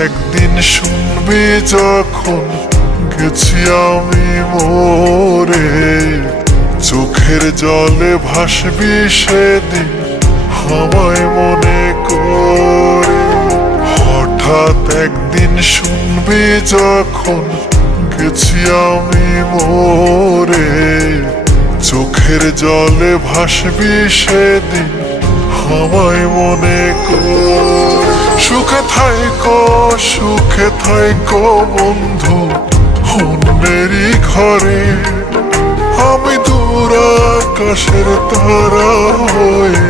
একদিন শুনবি যখন গেছি আমি মোরে। চোখের জলে ভাসবি সেদিন আমায় মনে করে। হঠাৎ একদিন শুনবি যখন গেছি আমি মোরে। চোখের জলে ভাসবি সেদিন আমায় মনে কর। থাইকো, সুখে থাইকো বন্ধু, অন্যেরই ঘরে। আমি দূর আকাশের তারা হয়ে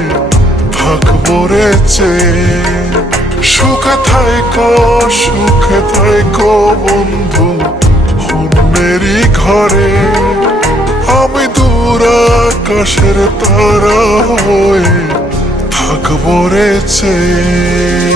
থাকব রে সুখে থাইকো সুখে থাইকো বন্ধু, অন্যেরই ঘরে। আমি দূর আকাশের তারা হয়ে থাকব রে চেয়ে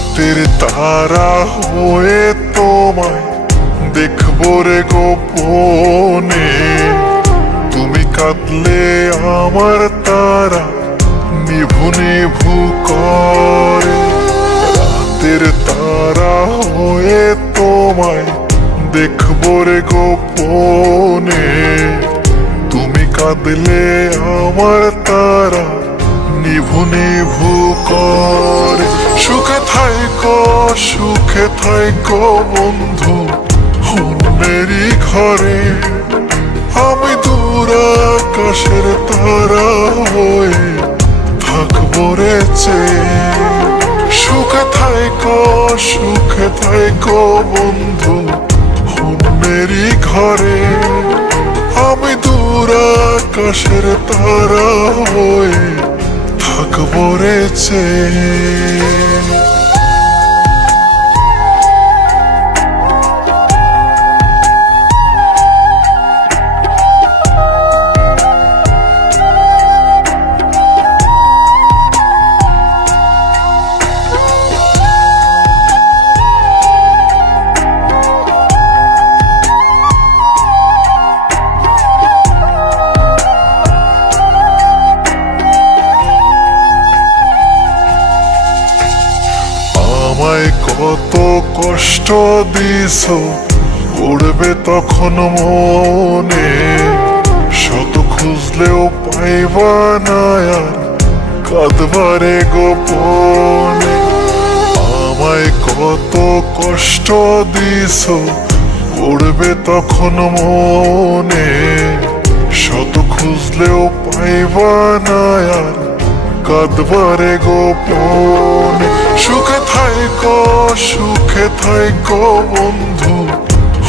রাতের তারা হয়ে তোমায় দেখব রে গোপনে। তুমি কাঁদলে আমার তারা নিভু নিভু করে। রাতের তারা হয়ে তোমায় দেখব রে গোপনে। তুমি কাঁদলে আমার সুখে থাইকো বন্ধু, অন্যেরই ঘরে। আমি দূর আকাশের তারা হয়ে থাকব রে সুখে থাইকো সুখে থাইকো বন্ধু, অন্যেরই ঘরে। আমি দূর আকাশের তারা হয়ে থাকব রে চেয়ে কষ্ট দিস উড়বে তখন মনে। শত খুঁজলেও পাইবা না কাঁদবারে গোপনে। আমায় কত কষ্ট দিস উড়বে তখন মনে। শত খুঁজলেও পাইবা না আর, কাঁদবারে গোপনে। সুখে থাইকো, সুখে থাইকো বন্ধু?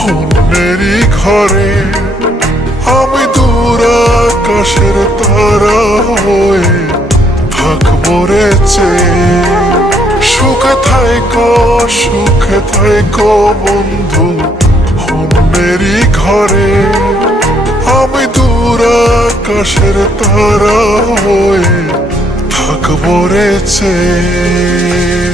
অন্যেরই ঘরে আমি দূর আকাশের তারা হয়ে থাকব রে সুখে থাইকো সুখে থাইকো বন্ধু অন্যেরই ঘরে আমি দূর আকাশের তারা হয়ে থাকব রে চেয়ে